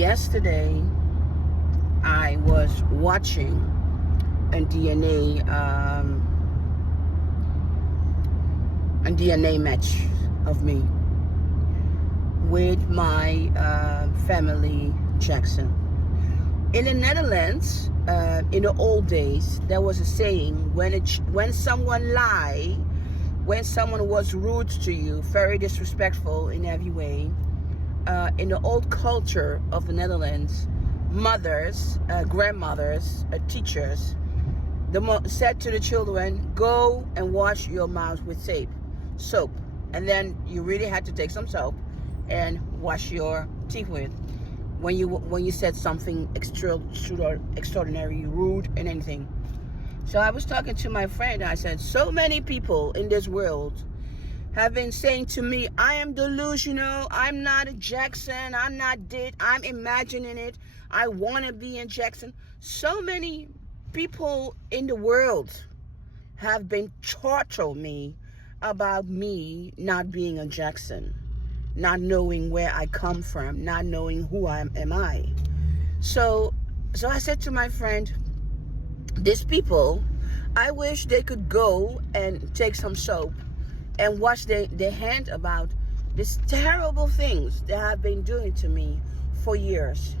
Yesterday, I was watching a DNA match of me with my family Jackson. In the Netherlands, in the old days, there was a saying: when someone lied, when someone was rude to you, very disrespectful in every way. In the old culture of the Netherlands, mothers, grandmothers, teachers, said to the children, "Go and wash your mouths with soap," and then you really had to take some soap and wash your teeth with when you said something extraordinary, rude, and anything. So I was talking to my friend, and I said, so many people in this world have been saying to me, I am delusional, I'm not a Jackson, I'm not did, I'm imagining it, I want to be in Jackson. So many people in the world have been torturing me about me not being a Jackson, not knowing where I come from, not knowing who am I. So I said to my friend, these people, I wish they could go and take some soap and wash their hand about these terrible things they have been doing to me for years.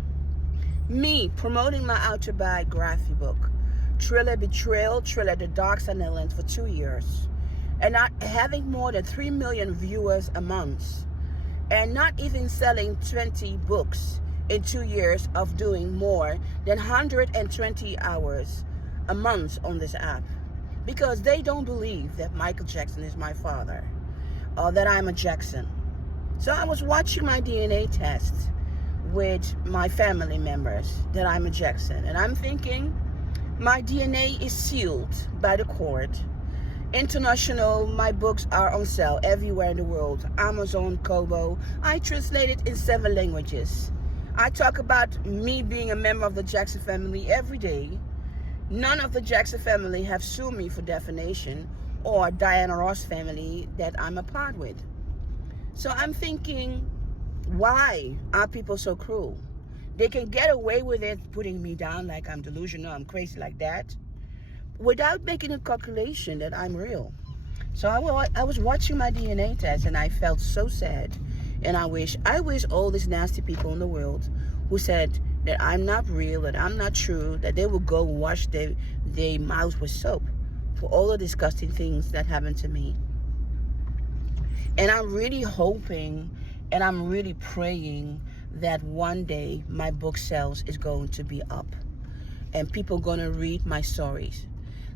Me promoting my autobiography book, Thriller Betrayal, Thriller the Dark Side Netherlands, for 2 years, and not having more than 3 million viewers a month, and not even selling 20 books in 2 years of doing more than 120 hours a month on this app. Because they don't believe that Michael Jackson is my father or that I'm a Jackson. So I was watching my DNA test with my family members that I'm a Jackson. And I'm thinking, my DNA is sealed by the court. International, my books are on sale everywhere in the world. Amazon, Kobo. I translate it in 7 languages. I talk about me being a member of the Jackson family every day. None of the Jackson family have sued me for defamation, or Diana Ross family that I'm a part with. So I'm thinking, why are people so cruel? They can get away with it, putting me down like I'm delusional, I'm crazy like that, without making a calculation that I'm real. So I was watching my DNA test, and I felt so sad. And I wish all these nasty people in the world who said that I'm not real, that I'm not true, that they will go wash their mouths with soap for all the disgusting things that happened to me. And I'm really hoping and I'm really praying that one day my book sales is going to be up and people are going to read my stories.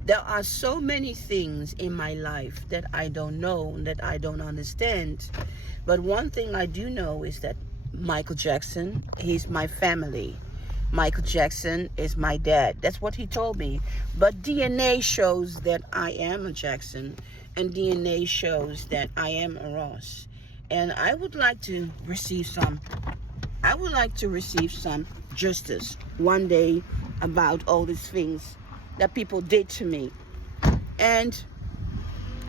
There are so many things in my life that I don't know, that I don't understand. But one thing I do know is that Michael Jackson, he's my family. Michael Jackson is my dad. That's what he told me. But DNA shows that I am a Jackson, and DNA shows that I am a Ross. And I would like to receive some justice one day about all these things that people did to me. And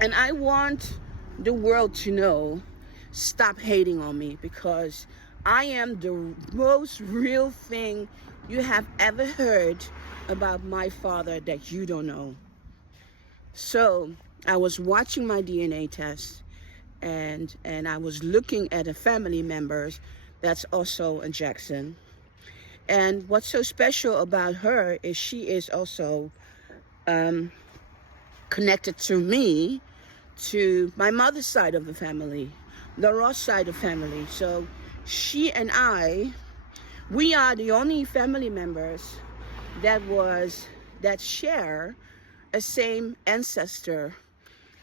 I want the world to know, stop hating on me, because I am the most real thing you have ever heard about my father that you don't know. So I was watching my DNA test, and I was looking at a family members that's also a Jackson. And what's so special about her is she is also connected to me, to my mother's side of the family, the Ross side of family. So she and we are the only family members that share a same ancestor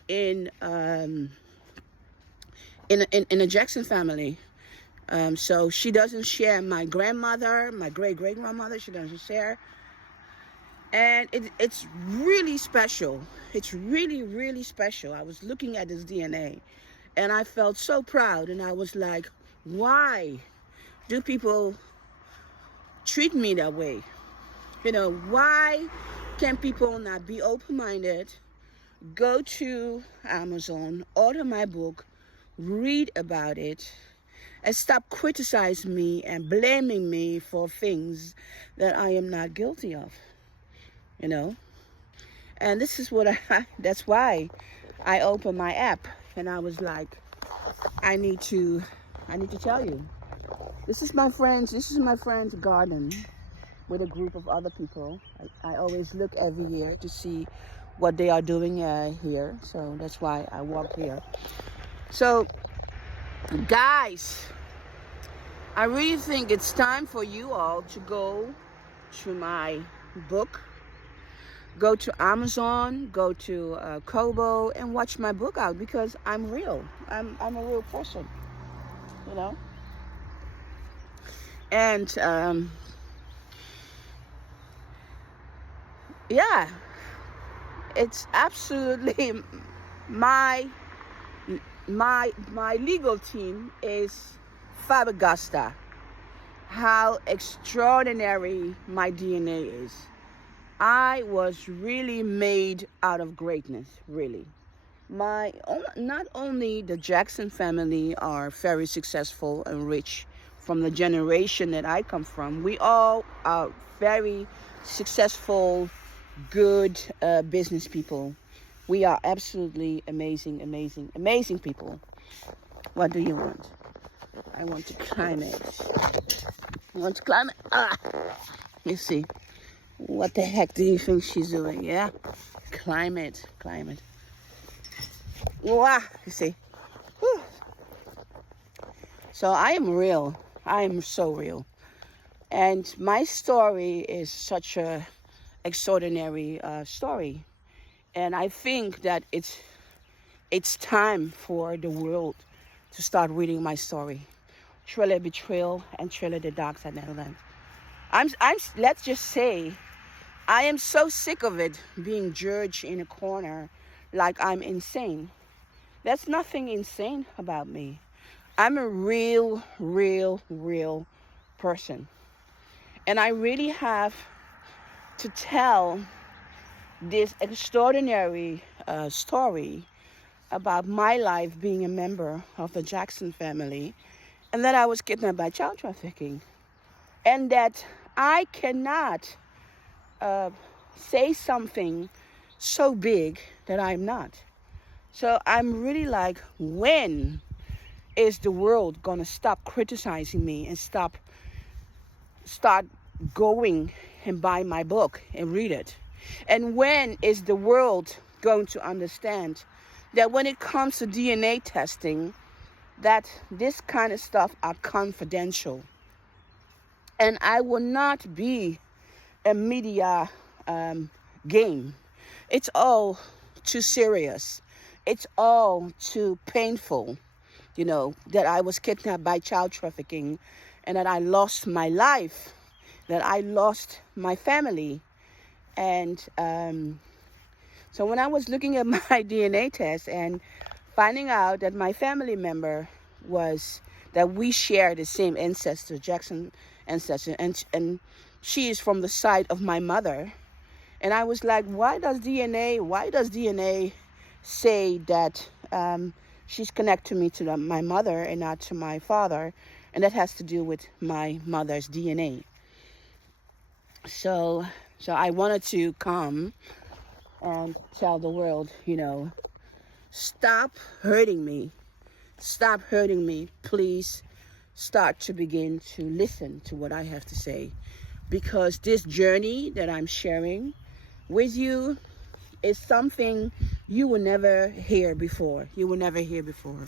in a Jackson family. So she doesn't share my grandmother, my great-great-grandmother, she doesn't share. And it's really special. It's really, really special. I was looking at this DNA and I felt so proud, and I was like, why do people treat me that way? Why can people not be open-minded, go to Amazon, order my book, read about it, and stop criticizing me and blaming me for things that I am not guilty of, you know. And this is what that's why I opened my app, and I was like, I need to tell you. This is my friend's garden with a group of other people. I always look every year to see what they are doing here. So that's why I walked here. So, guys, I really think it's time for you all to go to my book. Go to Amazon, go to Kobo, and watch my book out, because I'm real. I'm a real person, you know. And yeah, it's absolutely my legal team is Fabergasta. How extraordinary my DNA is. I was really made out of greatness, really. Not only the Jackson family are very successful and rich from the generation that I come from. We all are very successful, good business people. We are absolutely amazing, amazing, amazing people. What do you want? I want to climb it. I want to climb it. You see. What the heck do you think she's doing? Yeah? Climb it. Climb it. Wow. You see. Whew. So I am real. I am so real. And my story is such a extraordinary story. And I think that it's time for the world to start reading my story. Trailer Betrayal and Trailer the Dogs at Netherlands. Let's just say, I am so sick of it being judged in a corner like I'm insane. There's nothing insane about me. I'm a real person. And I really have to tell this extraordinary story about my life being a member of the Jackson family, and that I was kidnapped by child trafficking. And that I cannot say something so big that I'm not. So I'm really like, when is the world gonna stop criticizing me and start going and buy my book and read it? And when is the world going to understand that when it comes to DNA testing, that this kind of stuff are confidential? And I will not be a media game. It's all too serious. It's all too painful, you know, that I was kidnapped by child trafficking, and that I lost my life, that I lost my family. And so when I was looking at my DNA test and finding out that my family member that we share the same ancestor, Jackson ancestor, and she is from the side of my mother. And I was like, why does DNA say that she's connected to me, to my mother, and not to my father? And that has to do with my mother's DNA. So I wanted to come and tell the world, you know, stop hurting me. Stop hurting me. Please start to begin to listen to what I have to say. Because this journey that I'm sharing with you is something you will never hear before. You will never hear before.